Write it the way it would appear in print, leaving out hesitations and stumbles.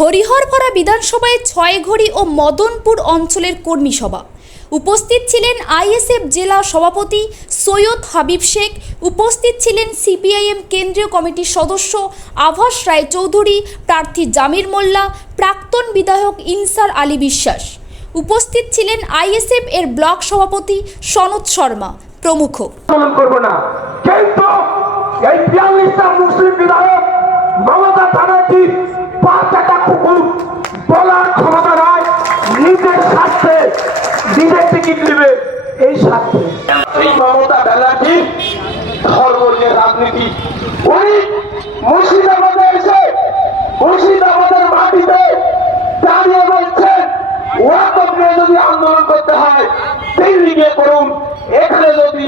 হরিহরপাড়া বিধানসভায় ছয়ঘড়ি ও মদনপুর অঞ্চলের কর্মী সভা। উপস্থিত ছিলেন আইএসএফ জেলা সভাপতি সৈয়দ হাবিব শেখ, উপস্থিত ছিলেন সিপিআইএম কেন্দ্রীয় কমিটির সদস্য আভাস রায়চৌধুরী, প্রার্থী জামির মোল্লা, প্রাক্তন বিধায়ক ইনসার আলী বিশ্বাস। উপস্থিত ছিলেন আইএসএফ এর ব্লক সভাপতি সনদ শর্মা প্রমুখ। বলার ক্ষমতা নয়, নিজের স্বার্থে নিজের টিকিট নেবে এই স্বার্থে। এই মমতা ব্যানার্জি ধর্ম নিয়ে রাজনীতি, উনি মুর্শিদাবাদে এসে মুর্শিদাবাদের মাটিতে দাঁড়িয়ে বলছেন ওয়াকফ নিয়ে যদি আন্দোলন করতে হয় দিল্লি গিয়ে করুন, এখানে যদি